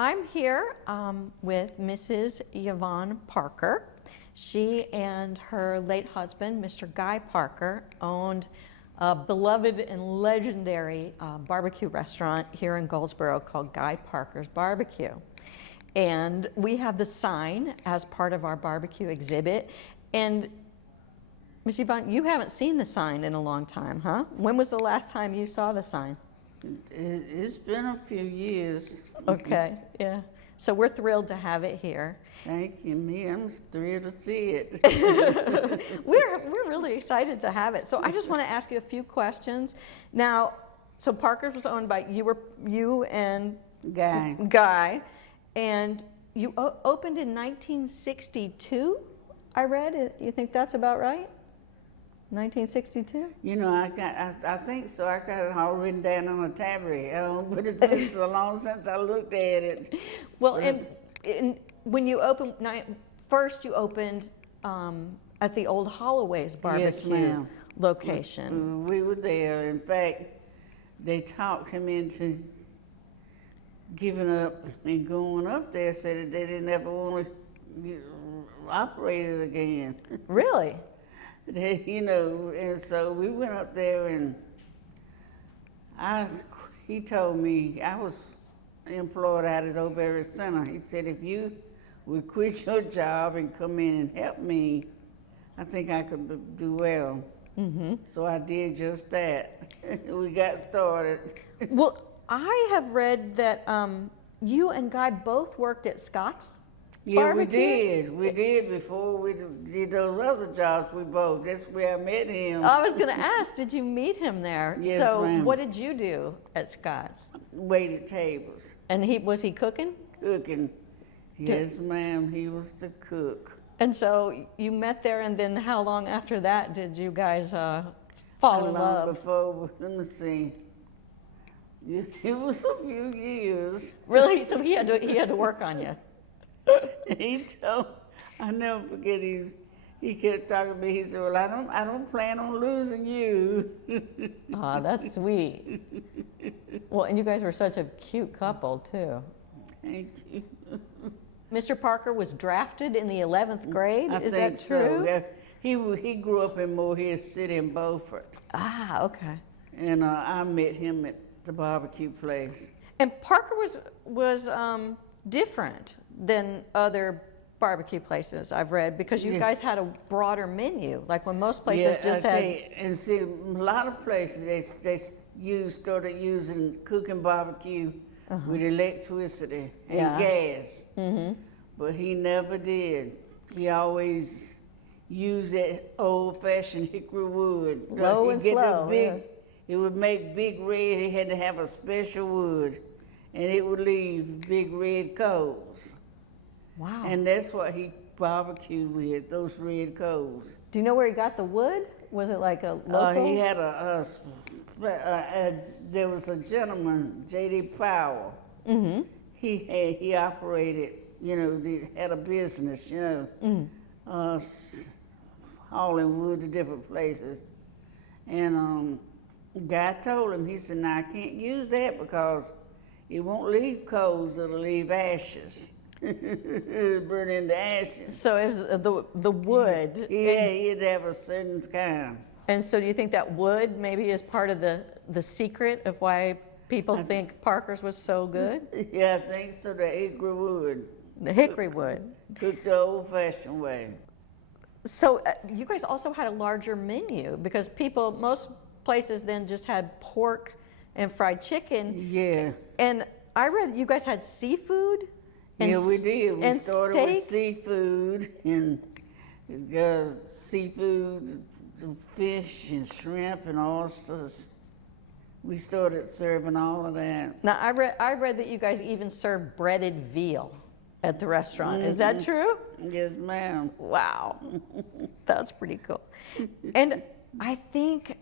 I'm here with Mrs. Yvonne Parker. She and her late husband, Mr. Guy Parker, owned a beloved and legendary barbecue restaurant here in Goldsboro called Guy Parker's Barbecue. And we have the sign as part of our barbecue exhibit. And Ms. Yvonne, you haven't seen the sign in a long time, huh? When was the last time you saw the sign? It's been a few years. Okay, yeah. So we're thrilled to have it here. Thank you. I'm thrilled to see it. We're really excited to have it. So I just want to ask you a few questions. Now, so Parker's was owned by you and Guy, and you opened in 1962. I read. You think that's about right? 1962? You know, I think so. I got it all written down on a tablet, but it's been so long since I looked at it. Well, and when you opened, first you opened at the old Holloway's barbecue location. We were there. In fact, they talked him into giving up and going up there, said that they didn't ever want to operate it again. Really? You know, and so we went up there, and he told me, I was employed out at O'Berry Center. He said, if you would quit your job and come in and help me, I think I could do well. Mm-hmm. So I did just that. We got started. Well, I have read that you and Guy both worked at Scott's. Yeah, barbecue? we did before we did those other jobs. We both. That's where I met him. I was going to ask, did you meet him there? Yes, so ma'am. what did you do at Scott's? Waited tables. And was he cooking? Cooking. Yes, ma'am. He was the cook. And so you met there, and then how long after that did you guys fall in love? Before, let me see. It was a few years. Really? So he had to work on you. I never forget, he kept talking to me. He said, well, I don't plan on losing you. Ah, that's sweet. Well, and you guys were such a cute couple, too. Thank you. Mr. Parker was drafted in the 11th grade. Is that so. true? He grew up in Morehead City in Beaufort. Ah, okay. And I met him at the barbecue place. And Parker was different than other barbecue places I've read, because you guys had a broader menu, like when most places just had. And see, a lot of places they started using cooking barbecue with electricity and gas, but he never did. He always used that old-fashioned hickory wood. Low and slow. It would make big red. He had to have a special wood, and it would leave big red coals. Wow. And that's what he barbecued with, those red coals. Do you know where he got the wood? Was it like a local? He had there was a gentleman, J.D. Powell. Mm-hmm. He operated, had a business, hauling wood to different places. And guy told him, he said, now I can't use that because it won't leave coals, it'll leave ashes. Burn into ashes. So it was the wood. Yeah, he'd have a certain kind. And so do you think that wood maybe is part of the secret of why people think Parker's was so good? Yeah, I think so, the hickory wood. The hickory wood. Cooked the old-fashioned way. So you guys also had a larger menu, because most places then just had pork and fried chicken. Yeah. And I read you guys had seafood. Yeah, we did. We started steak? with seafood and fish and shrimp and oysters. We started serving all of that. Now I read that you guys even served breaded veal at the restaurant. Is that true? Yes, ma'am. Wow, that's pretty cool. And I think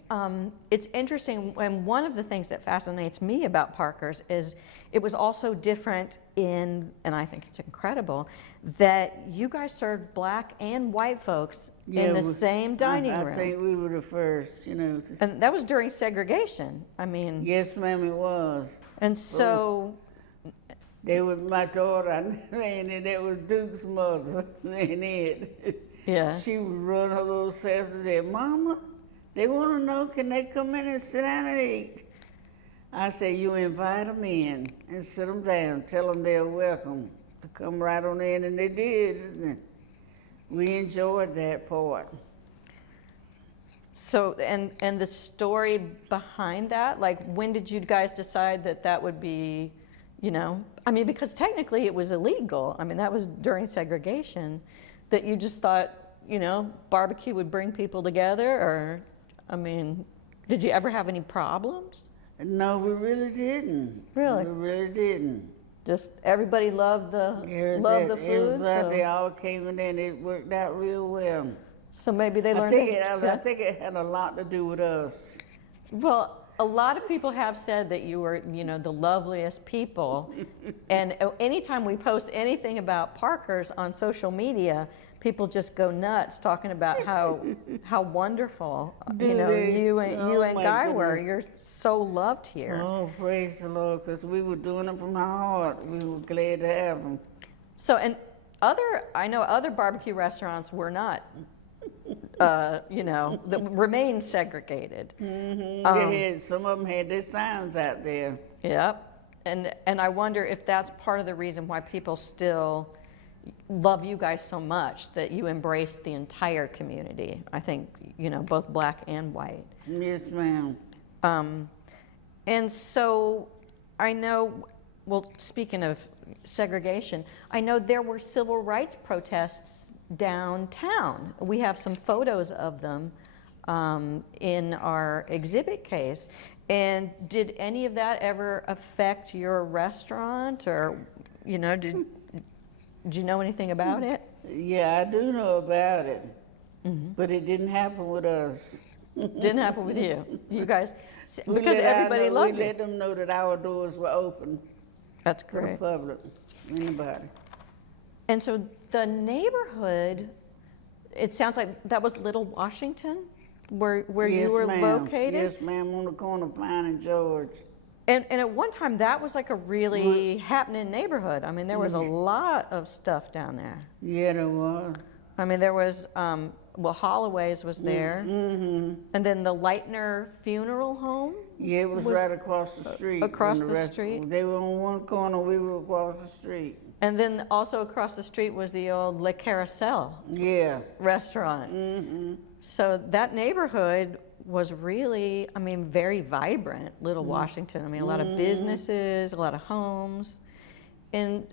it's interesting, and one of the things that fascinates me about Parker's is it was also different and I think it's incredible, that you guys served black and white folks in the same dining room. I think we were the first, And that was during segregation. I mean. Yes, ma'am, it was. And so. They was my daughter, and that was Duke's mother, and it. Yeah. She would run her little self and say, Mama, they want to know, can they come in and sit down and eat? I said, you invite them in and sit them down. Tell them they're welcome to come right on in, and they did. We enjoyed that part. So, and the story behind that, like, when did you guys decide that that would be, you know, I mean, because technically it was illegal. I mean, that was during segregation, that you just thought, you know, barbecue would bring people together, or, I mean, did you ever have any problems? No, we really didn't. Really? We really didn't. Just everybody loved the food. They all came in there and it worked out real well. So maybe they learned. I think it had a lot to do with us. Well, a lot of people have said that you were, you know, the loveliest people. And anytime we post anything about Parkers on social media, people just go nuts talking about how wonderful you and Guy were. You're so loved here. Oh, praise the Lord, because we were doing them from our heart. We were glad to have them. So, and I know other barbecue restaurants were not, you know, that remained segregated. Mm-hmm. Some of them had their signs out there. Yep. And I wonder if that's part of the reason why people still love you guys so much, that you embrace the entire community. I think, you know, both black and white. Yes, ma'am. And so I know, well, speaking of segregation, I know there were civil rights protests downtown. We have some photos of them in our exhibit case. And did any of that ever affect your restaurant, or, you know, did you know anything about it? Yeah, I do know about it, but it didn't happen with us. Didn't happen with you. You guys, because everybody loved We you. let them know that our doors were open That's for the great. public, anybody. And so the neighborhood, it sounds like that was Little Washington, where Yes, you were ma'am. located? Yes, ma'am, on the corner of Pine and George. And at one time, that was like a really happening neighborhood. I mean, there was a lot of stuff down there. Yeah, there was. I mean, there was, well, Holloway's was there. Mm-hmm. And then the Leitner Funeral Home. Yeah, it was right across the street. across from the street? They were on one corner, we were across the street. And then also across the street was the old Le Carousel Yeah. restaurant. Mm-hmm. So that neighborhood was really, I mean, very vibrant, Little Washington. I mean, a lot of businesses, a lot of homes. And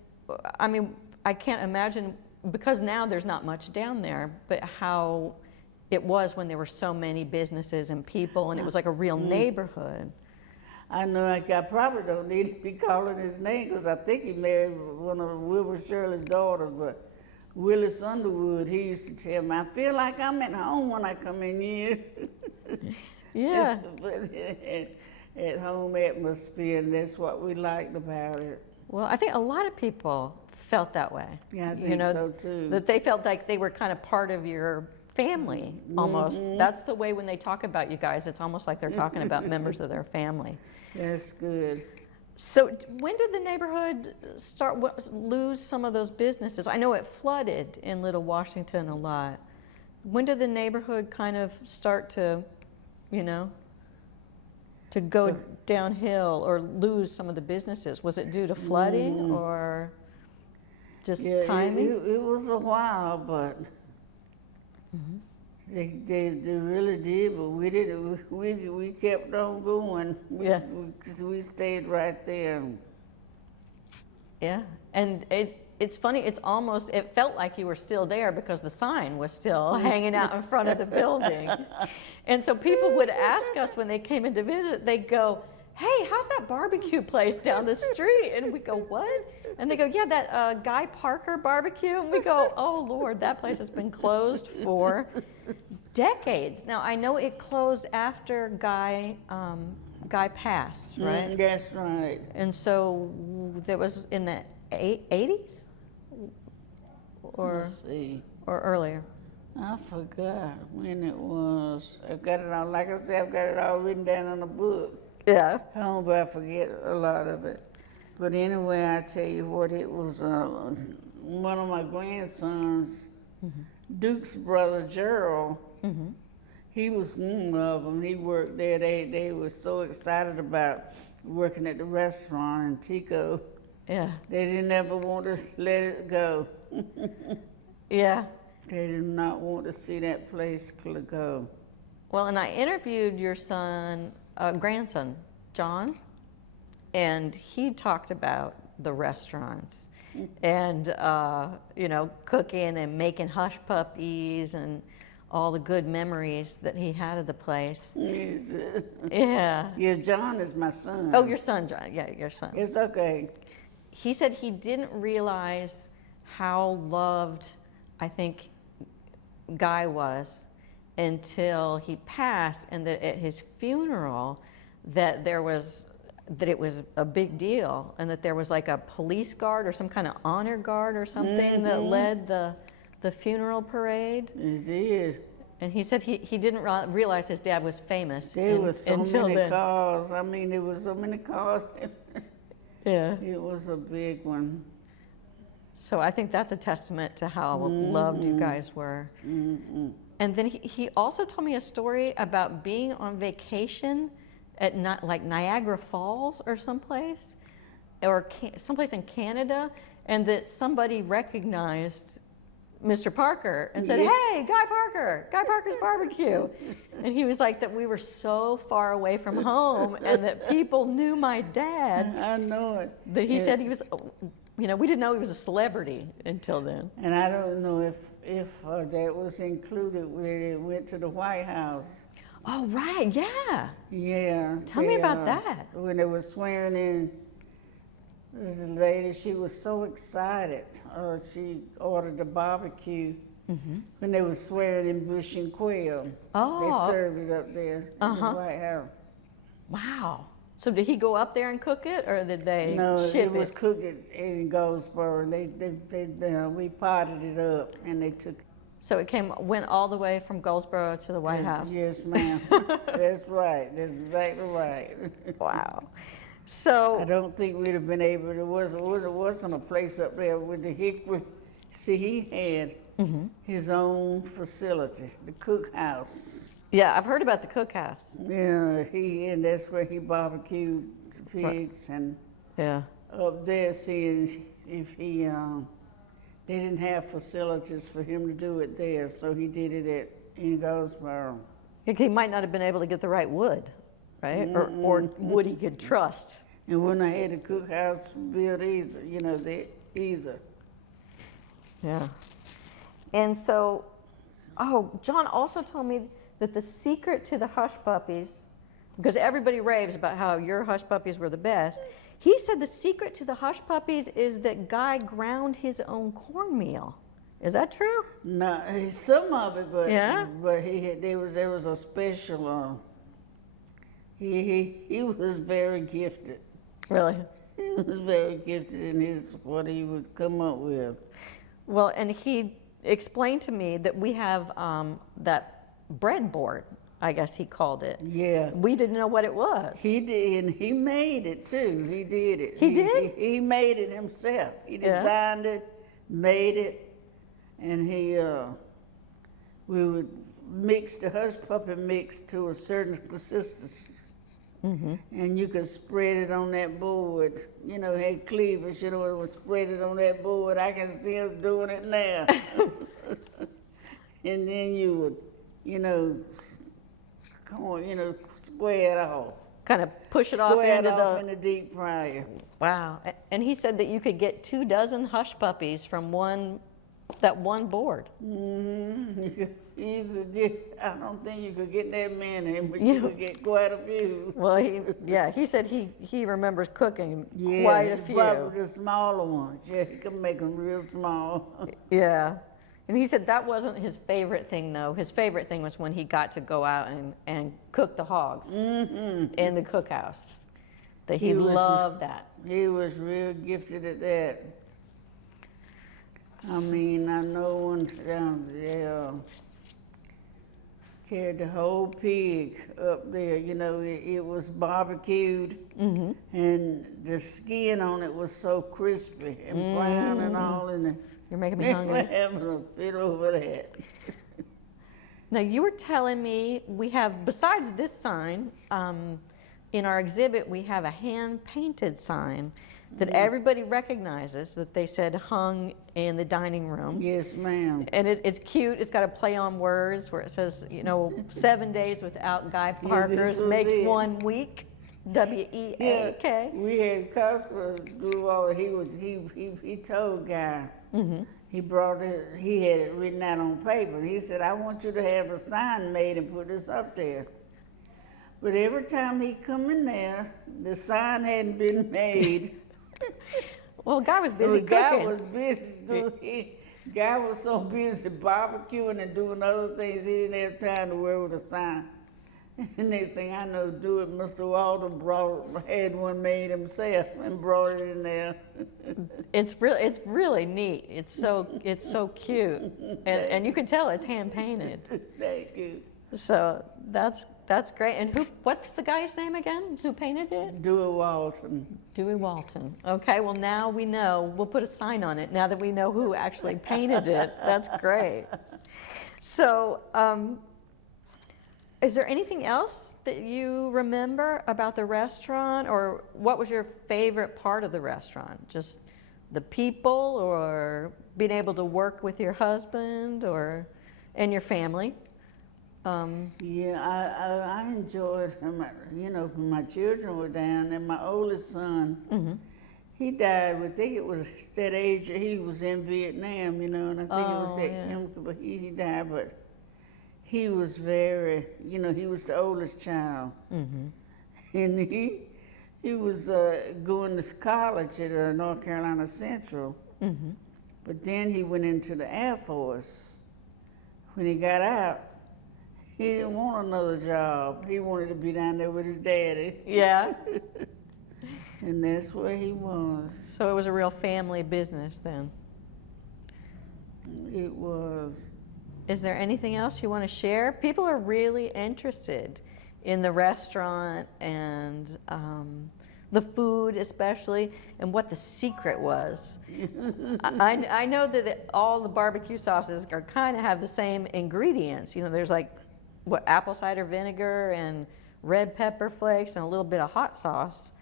I mean, I can't imagine, because now there's not much down there, but how it was when there were so many businesses and people, and it was like a real neighborhood. I know I probably don't need to be calling his name, because I think he married one of Wilbur Shirley's daughters, but Willis Underwood, he used to tell me, I feel like I'm at home when I come in here. Yeah. But at home atmosphere, and that's what we liked about it. Well, I think a lot of people felt that way. Yeah, I think so too. That they felt like they were kind of part of your family, almost. That's the way when they talk about you guys, it's almost like they're talking about members of their family. That's good. So when did the neighborhood lose some of those businesses? I know it flooded in Little Washington a lot. When did the neighborhood kind of start to, you know, to go downhill or lose some of the businesses? Was it due to flooding or just timing? It was a while, but they really did, but we didn't. We kept on going. We stayed right there. Yeah, and it's funny. It's almost, it felt like you were still there because the sign was still hanging out in front of the building. And so people would ask us when they came in to visit, they'd go, hey, how's that barbecue place down the street? And we go, what? And they go, yeah, that Guy Parker barbecue. And we go, oh, Lord, that place has been closed for decades. Now, I know it closed after Guy passed, right? That's right. And so that was in the 80s? Or Let's see. or earlier? I forgot when it was. I've got it all, like I said, I've got it all written down in a book. Yeah. But I forget a lot of it. But anyway, I tell you what, it was one of my grandsons, Duke's brother Gerald. He was one of them. He worked there. They were so excited about working at the restaurant in Tico. Yeah. They didn't ever want to let it go. Yeah. They did not want to see that place go. Well, and I interviewed your grandson, John, and he talked about the restaurant and, cooking and making hush puppies and all the good memories that he had of the place. Yes. Yeah. Yeah, John is my son. Oh, your son, John. Yeah, your son. It's okay. He said he didn't realize how loved, I think, Guy was until he passed, and that at his funeral that it was a big deal, and that there was like a police guard or some kind of honor guard or something that led the funeral parade. It is. And he said he didn't realize his dad was famous. There were so until many then. cars. I mean, there were so many cars. Yeah. It was a big one. So I think that's a testament to how loved you guys were. And then he also told me a story about being on vacation at like Niagara Falls or someplace, or someplace in Canada, and that somebody recognized Mr. Parker and said, "Hey, Guy Parker's barbecue." And he was like, that we were so far away from home and that people knew my dad. I know it. That he said he was, we didn't know he was a celebrity until then. And I don't know if that was included when it went to the White House. Oh, right, yeah. Yeah. Tell me about that. When they were swearing in the lady, she was so excited. She ordered a barbecue when they were swearing in Bush and Quail. Oh. They served it up there in the White House. Wow. So did he go up there and cook it, or did they No, ship it was cooked in Goldsboro. We potted it up, and they took it. So it went all the way from Goldsboro to the White House? Yes, ma'am. That's right. That's exactly right. Wow. So I don't think we'd have been able. There wasn't a place up there with the hickory. See, he had his own facility, the cookhouse. yeah, I've heard about the cookhouse. Yeah, and that's where he barbecued the pigs, and Yeah. up there, seeing if he they didn't have facilities for him to do it there, so he did it in Goldsboro. He might not have been able to get the right wood, right? Or wood he could trust. And when I had the cookhouse built either. Yeah. And so, John also told me that the secret to the hush puppies, because everybody raves about how your hush puppies were the best, he said the secret to the hush puppies is that Guy ground his own cornmeal. Is that true? No, some of it, but Yeah? but there was a special. He was very gifted. Really? He was very gifted in what he would come up with. Well, and he explained to me that we have that breadboard, I guess he called it. Yeah. We didn't know what it was. He did, and he made it too. He did it. He did? He made it himself. He Yeah. designed it, made it, and we would mix the hush puppy mix to a certain consistency. And you could spread it on that board. Had cleavers, it would spread it on that board. I can see us doing it now. And then you would, square it off. Kind of push it off Square into it off the... in the deep fryer. Wow. And he said that you could get 24 hush puppies from that one board. You could get, I don't think you could get that many, but you could get quite a few. Well, he said he remembers cooking Yeah, quite a few. Probably the smaller ones. Yeah, he could make them real small. Yeah. And he said that wasn't his favorite thing, though. His favorite thing was when he got to go out and cook the hogs in the cookhouse. That he loved that. He was real gifted at that. I mean, I know one down there, carried the whole pig up there. You know, it was barbecued, and the skin on it was so crispy and brown and all. And You're making me they hungry. were having a fit over that. Now, you were telling me we have, besides this sign, in our exhibit, we have a hand-painted sign that everybody recognizes that they said hung in the dining room. Yes, ma'am. And it's cute. It's got a play on words where it says, 7 days without Guy Parker's was makes it. 1 week. W-E-A-K. We had customers do all. He told Guy. He brought it. He had it written out on paper. He said, "I want you to have a sign made and put this up there." But every time he come in there, the sign hadn't been made. Well, Guy was busy Guy cooking. was busy. Guy was so busy barbecuing and doing other things, he didn't have time to wear with a sign. And next thing I know, Mr. Walden had one made himself and brought it in there. It's really neat. It's so cute, and you can tell it's hand painted. Thank you. So that's great. And what's the guy's name again? Who painted it? Dewey Walton. Dewey Walton. Okay. Well, now we know. We'll put a sign on it now that we know who actually painted it. That's great. So. Is there anything else that you remember about the restaurant, or what was your favorite part of the restaurant? Just the people, or being able to work with your husband and your family? Yeah, I enjoyed him. When my children were down, and my oldest son, he died. I think it was that age he was in Vietnam, and I think it was that chemical, but he died, but. He was very, he was the oldest child. And he was going to college at North Carolina Central. But then he went into the Air Force. When he got out, he didn't want another job. He wanted to be down there with his daddy. Yeah. And that's where he was. So it was a real family business then. It was. Is there anything else you want to share? People are really interested in the restaurant and the food especially, and what the secret was. I know that all the barbecue sauces kind of have the same ingredients. There's apple cider vinegar and red pepper flakes and a little bit of hot sauce.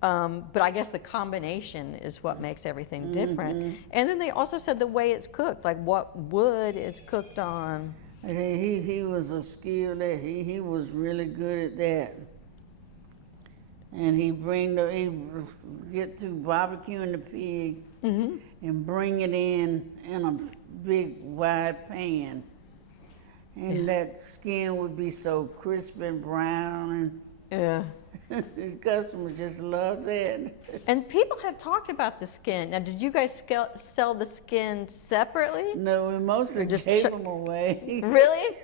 But I guess the combination is what makes everything different. And then they also said the way it's cooked, like what wood it's cooked on. He was a skilled. He was really good at that. And he get to barbecuing the pig and bring it in a big wide pan, and that skin would be so crisp and brown and. His customers just love that. And people have talked about the skin. Now, did you guys sell the skin separately? No, we mostly just gave them away. Really?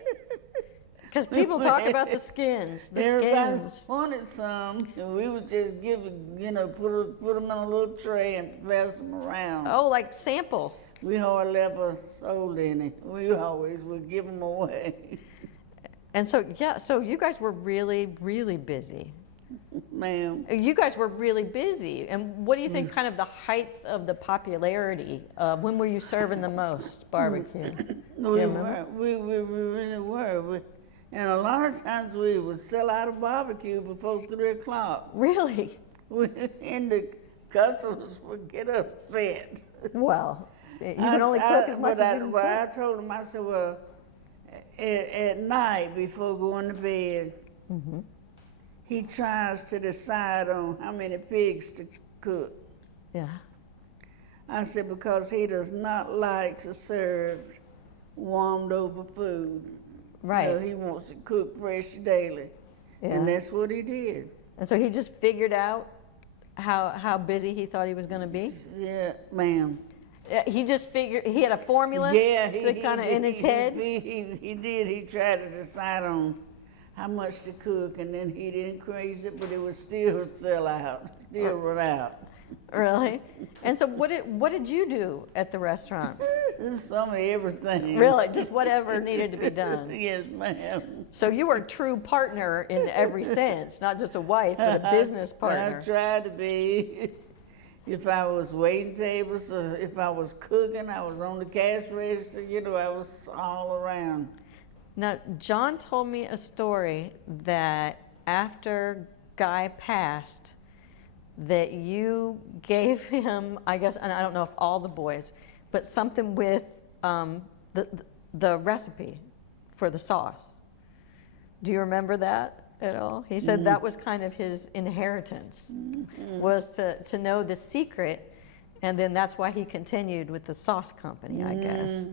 Because people talk about the skins. Everybody wanted some, and we would just give it, put them in a little tray and pass them around. Oh, like samples. We hardly ever sold any. We always would give them away. And so you guys were really, really busy. Ma'am. You guys were really busy. And what do you think kind of the height of the popularity? When were you serving the most barbecue? We really were. And a lot of times we would sell out of barbecue before 3 o'clock. Really? And the customers would get upset. Well, you can only cook as much as you can cook. I told them, I said, well, at night before going to bed, he tries to decide on how many pigs to cook. Yeah. I said, because he does not like to serve warmed over food. Right. He wants to cook fresh daily. Yeah. And that's what he did. And so he just figured out how busy he thought he was going to be? Yeah, ma'am. He just figured, he had a formula to kind of in his head? He did. He tried to decide on how much to cook, and then he didn't increase it, but it would still sell out, still run out. Really? And so what did you do at the restaurant? Some of everything. Really, just whatever needed to be done. Yes, ma'am. So you were a true partner in every sense, not just a wife, but a business partner. I tried to be. If I was waiting tables, or if I was cooking, I was on the cash register, you know, I was all around. Now, John told me a story that after Guy passed, that you gave him, I guess, and I don't know if all the boys, but something with the recipe for the sauce. Do you remember that at all? He said that was kind of his inheritance, was to know the secret, and then that's why he continued with the sauce company, I guess.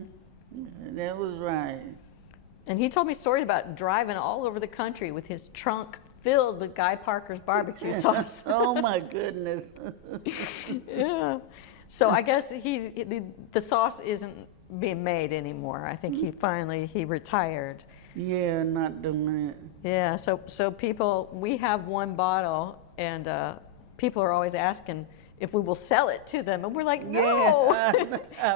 That was right. And he told me stories about driving all over the country with his trunk filled with Guy Parker's barbecue sauce. Oh my goodness. Yeah. So I guess the sauce isn't being made anymore. I think he retired. Yeah, not doing it. Yeah. So people, we have one bottle, and people are always asking if we will sell it to them, and we're like, no,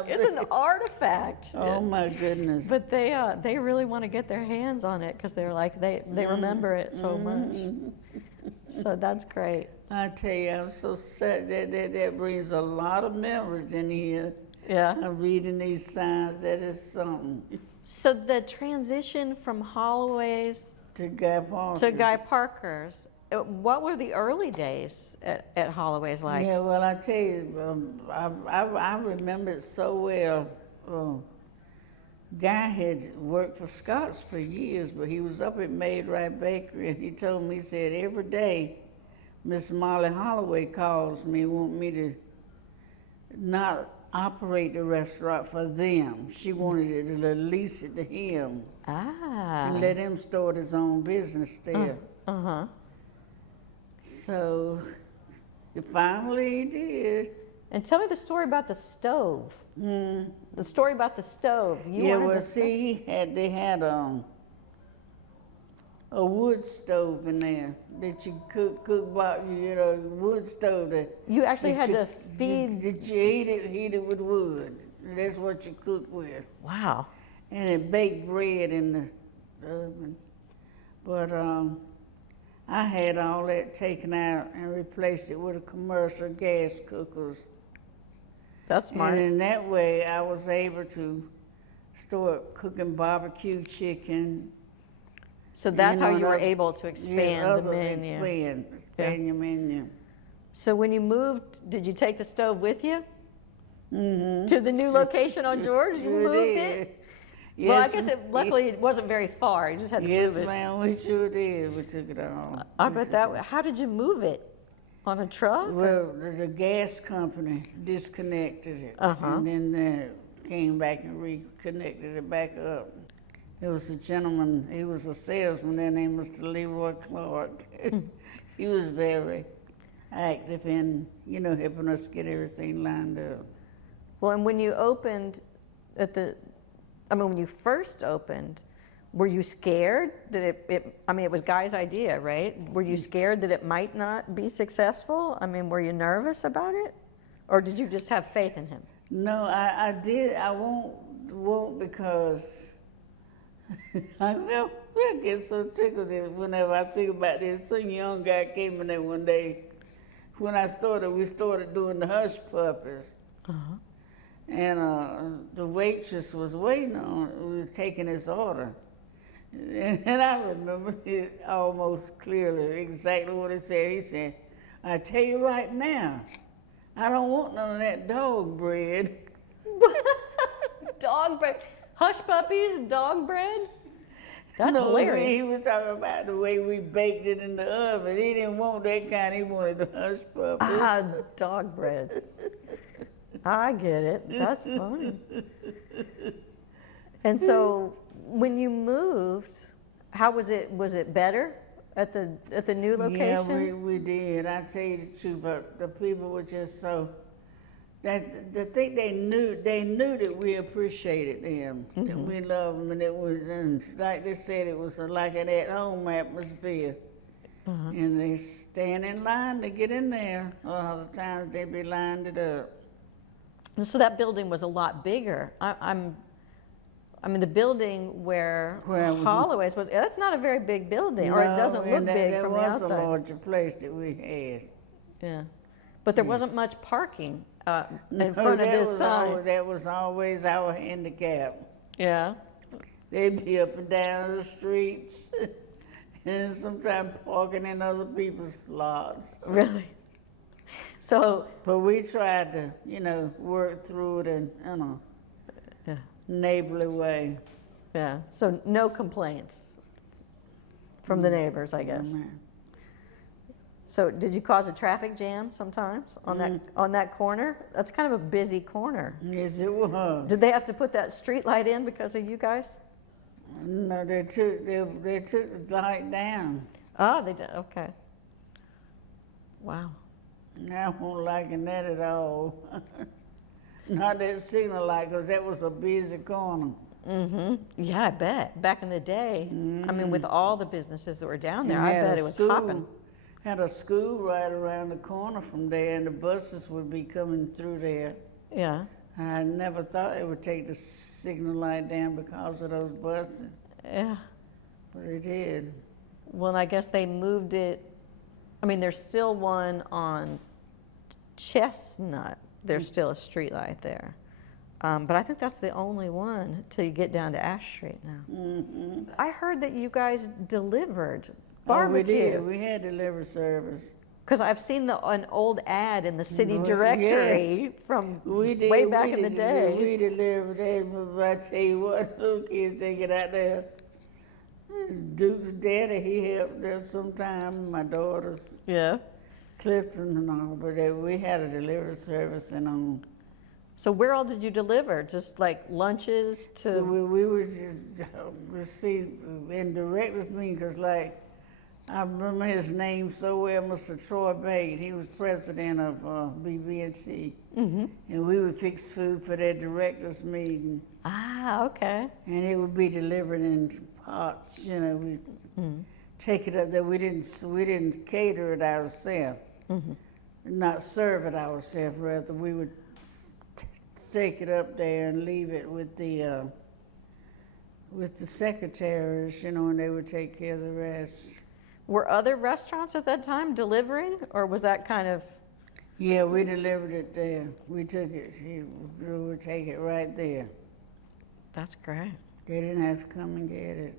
it's an artifact. Oh my goodness. But they really want to get their hands on it because they're like they remember it so much. So that's great. I tell you, I'm so sad that brings a lot of memories in here. Yeah. I'm reading these signs. That is something. So the transition from Holloway's To Guy Parker's. to Guy Parker's, what were the early days at Holloway's like? Yeah, well, I tell you, I remember it so well. Guy had worked for Scott's for years, but he was up at Made Right Bakery, and he told me, he said, every day, Miss Molly Holloway calls me, want me to not operate the restaurant for them. She wanted to lease it to him and let him start his own business there. So finally he did. And tell me the story about the stove. The story about the stove. See, they had a wood stove in there that you cook by, wood stove that you actually that had you, to feed. Did you heat it with wood? That's what you cook with. Wow. And it baked bread in the oven. But I had all that taken out and replaced it with a commercial gas cookers. That's smart. And in that way, I was able to start cooking barbecue chicken. So that's how you were able to expand the menu. Expand your menu. So when you moved, did you take the stove with you? To the new location on George? You moved it? Yes, Well, I guess luckily it wasn't very far. You just had to move it. Yes, ma'am, we sure did. We took it all. I bet how did you move it? On a truck? Well, the gas company disconnected it, and then came back and reconnected it back up. There was a gentleman, he was a salesman, their name was Leroy Clark. He was very active in, helping us get everything lined up. Well, and when you opened when you first opened, were you scared that it was Guy's idea, right? Were you scared that it might not be successful? Were you nervous about it? Or did you just have faith in him? No, I did. I won't because I get so tickled whenever I think about this. Some young guy came in there one day. When we started doing the hush puppies. And the waitress was waiting we were taking his order. And I remember it almost clearly, exactly what he said. He said, I tell you right now, I don't want none of that dog bread. Dog bread? Hush puppies, dog bread? That's hilarious. He was talking about the way we baked it in the oven. He didn't want that kind. He wanted the hush puppies. Dog bread. I get it. That's funny. And so when you moved, how was it? Was it better at the new location? Yeah, we did. I tell you the truth, but the people were just so. The thing they knew that we appreciated them, that we loved them, and it was, like they said, it was like an at-home atmosphere. And they stand in line to get in there. All the times they be lined it up. So that building was a lot bigger. I mean, the building where Holloway's was, that's not a very big building, or it doesn't look big from the outside. That was a larger place that we had. Yeah, but there wasn't much parking in front of this sign. That was always our handicap. Yeah. They'd be up and down the streets, and sometimes parking in other people's lots. Really? So. But we tried to, work through it in, Yeah. neighborly way. Yeah. So no complaints from the neighbors, I guess. Mm-hmm. So did you cause a traffic jam sometimes on that corner? That's kind of a busy corner. Yes, it was. Did they have to put that street light in because of you guys? No, they took the light down. Oh, they did. Okay. Wow. I won't liking that at all. Not that signal light, because that was a busy corner. Mm-hmm. Yeah, I bet. Back in the day, I mean, with all the businesses that were down there, And I had bet a it was school- hopping. Had a school right around the corner from there, and the buses would be coming through there. Yeah. I never thought it would take the signal light down because of those buses, Yeah. but it did. Well, and I guess they moved it. I mean, there's still one on Chestnut. There's still a street light there. But I think that's the only one till you get down to Ash Street now. Mm-hmm. I heard that you guys delivered Oh, we barbecue. did. We had delivery service. Because I've seen an old ad in the city Yeah. directory from We did. way back we in the did- day. We delivered that, but I tell you what, little kids take it out there. Duke's daddy, he helped us sometime. My daughters, Yeah. Clifton and all, but we had a delivery service and So where all did you deliver? Just like lunches to? so we would just receive in directors meeting, because like I remember his name so well, Mr. Troy Bate. He was president of BB&T, and we would fix food for their directors meeting, Ah, okay. and it would be delivered in pots. We take it up there. We didn't cater it ourselves, not serve it ourselves. Rather, we would take it up there and leave it with the secretaries, and they would take care of the rest. Were other restaurants at that time delivering, or was that kind of? Yeah, we delivered it there. We took it. We would take it right there. That's great. They didn't have to come and get it.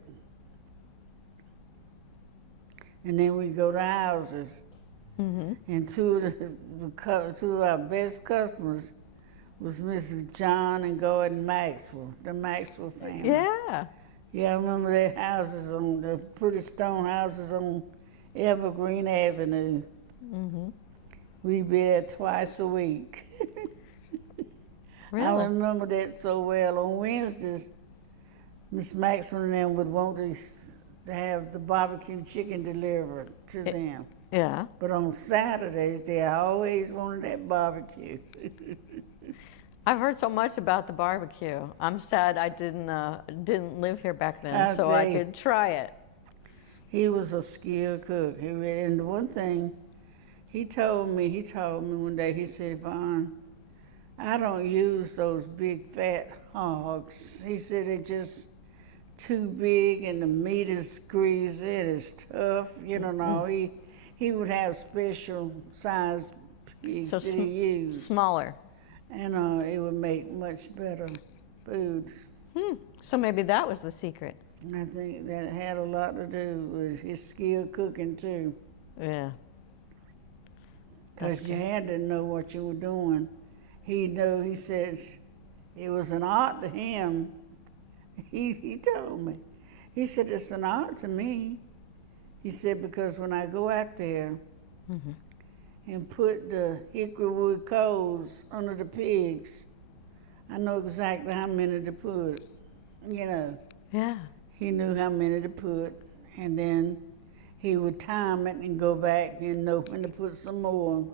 And then we go to houses, and two of our best customers was Mrs. John and Gordon Maxwell, the Maxwell family. Yeah. Yeah, I remember their houses the pretty stone houses on Evergreen Avenue. We'd be there twice a week. Really? I remember that so well. On Wednesdays, Miss Maxwell and them would want to have the barbecue chicken delivered to them. Yeah. But on Saturdays, they always wanted that barbecue. I've heard so much about the barbecue. I'm sad I didn't live here back then, I'd so I say- could try it. He was a skilled cook. And the one thing he told me one day, he said, Yvonne, I don't use those big fat hogs. He said they're just too big and the meat is greasy, it's tough. No, he would have special sized pigs So that he used. smaller. And it would make much better food. So maybe that was the secret. And I think that had a lot to do with his skilled cooking too. Yeah. Because you had to know what you were doing. He said it was an art to him. He told me. He said, it's an art to me. He said, because when I go out there and put the hickory wood coals under the pigs, I know exactly how many to put, Yeah. He knew how many to put, and then he would time it and go back and know when to put some more.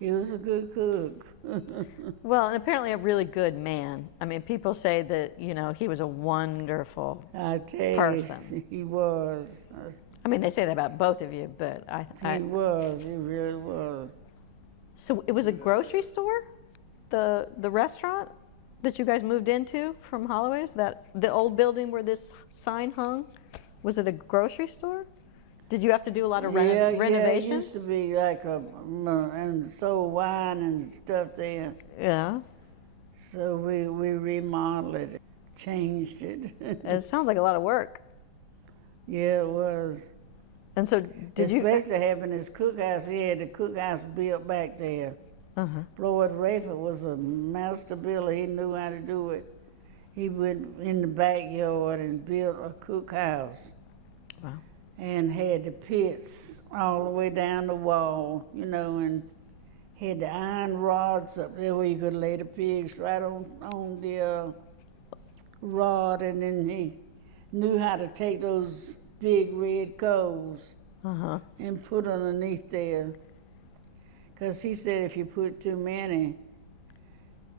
He was a good cook. Well, and apparently a really good man. I mean, people say that, he was a wonderful I tell person. you, he was. I mean, they say that about both of you, but He really was. So it was a grocery store the restaurant that you guys moved into from Holloway's? That the old building where this sign hung? Was it a grocery store? Did you have to do a lot of renovations? Yeah, it used to be like and sold wine and stuff there. Yeah. So we remodeled it, changed it. It sounds like a lot of work. Yeah, it was. And so did you? Especially having this cookhouse. He had the cookhouse built back there. Floyd Rayford was a master builder. He knew how to do it. He went in the backyard and built a cookhouse. Wow. And had the pits all the way down the wall, you know, and had the iron rods up there where you could lay the pigs right on the rod, and then he knew how to take those big red coals and put underneath there. Because he said if you put too many,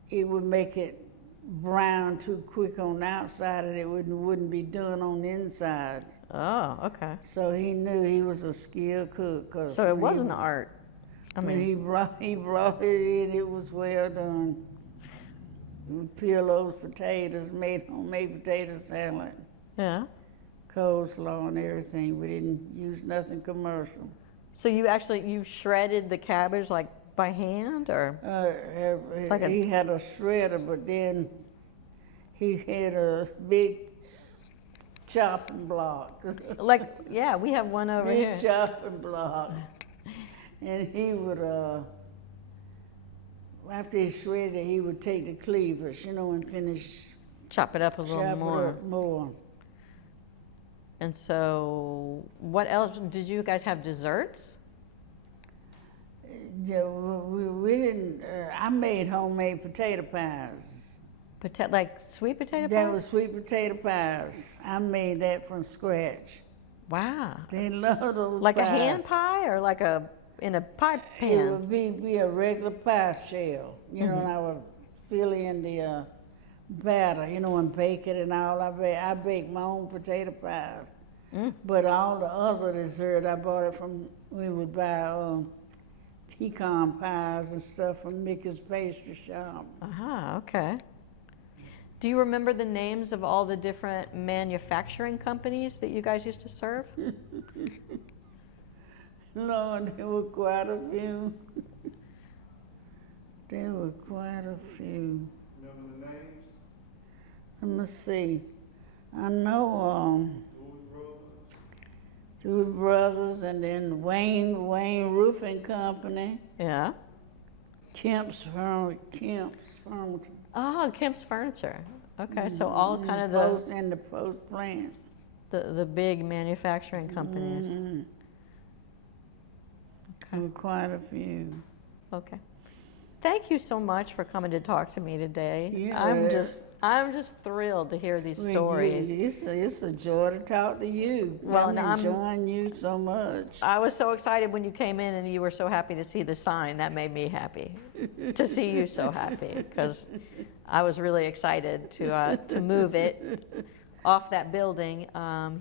it would make it brown too quick on the outside and it wouldn't be done on the inside. Oh, okay. So he knew he was a skilled cook. So it wasn't art. I mean, he brought it in, it was well done. We peel those potatoes, made homemade potato salad, yeah. coleslaw and everything. We didn't use nothing commercial. So you shredded the cabbage like by hand, or? He had a shredder, but then he had a big chopping block. Like, yeah, we have one over here. Big chopping block. And he would, after he shredded, he would take the cleavers, you know, and finish. Chop it up a little more. It up more. And so, what else? Did you guys have desserts? Yeah, we didn't. I made homemade potato pies. Like sweet potato pies? That was sweet potato pies. I made that from scratch. Wow. They love those Like pies. a hand pie, or like in a pie It pan? would be a regular pie shell, you know, and I would fill in the batter, you know, and bake it and all. I bake my own potato pies. But all the other dessert, I bought it from, we would buy pecan pies and stuff from Mickey's Pastry Shop. Okay. Do you remember the names of all the different manufacturing companies that you guys used to serve? Lord, there were quite a few. There were quite a few. Remember the names? Let me see. I know Two Brothers, and then Wayne Roofing Company, Yeah. Kemp's Furniture. Oh, Kemp's Furniture. Okay, so all kind of Post and the Post plant. the big manufacturing companies. There were quite a few. Okay. Thank you so much for coming to talk to me today. Yeah. I'm just thrilled to hear these stories. It's a joy to talk to you. Well, I'm enjoying you so much. I was so excited when you came in and you were so happy to see the sign. That made me happy to see you so happy, because I was really excited to move it off that building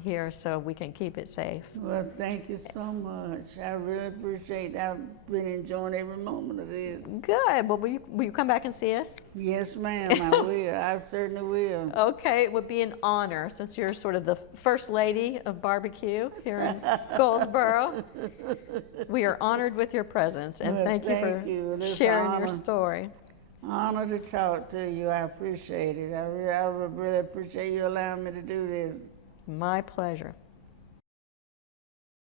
here so we can keep it safe. Well, thank you so much. I really appreciate it. I've been enjoying every moment of this. Good. Well, will you come back and see us? Yes, ma'am, I will. I certainly will. Okay, it would be an honor, since you're sort of the first lady of barbecue here in Goldsboro. We are honored with your presence, and Well, thank you for It's sharing an your story. honor to talk to you. I appreciate it. I really appreciate you allowing me to do this. My pleasure.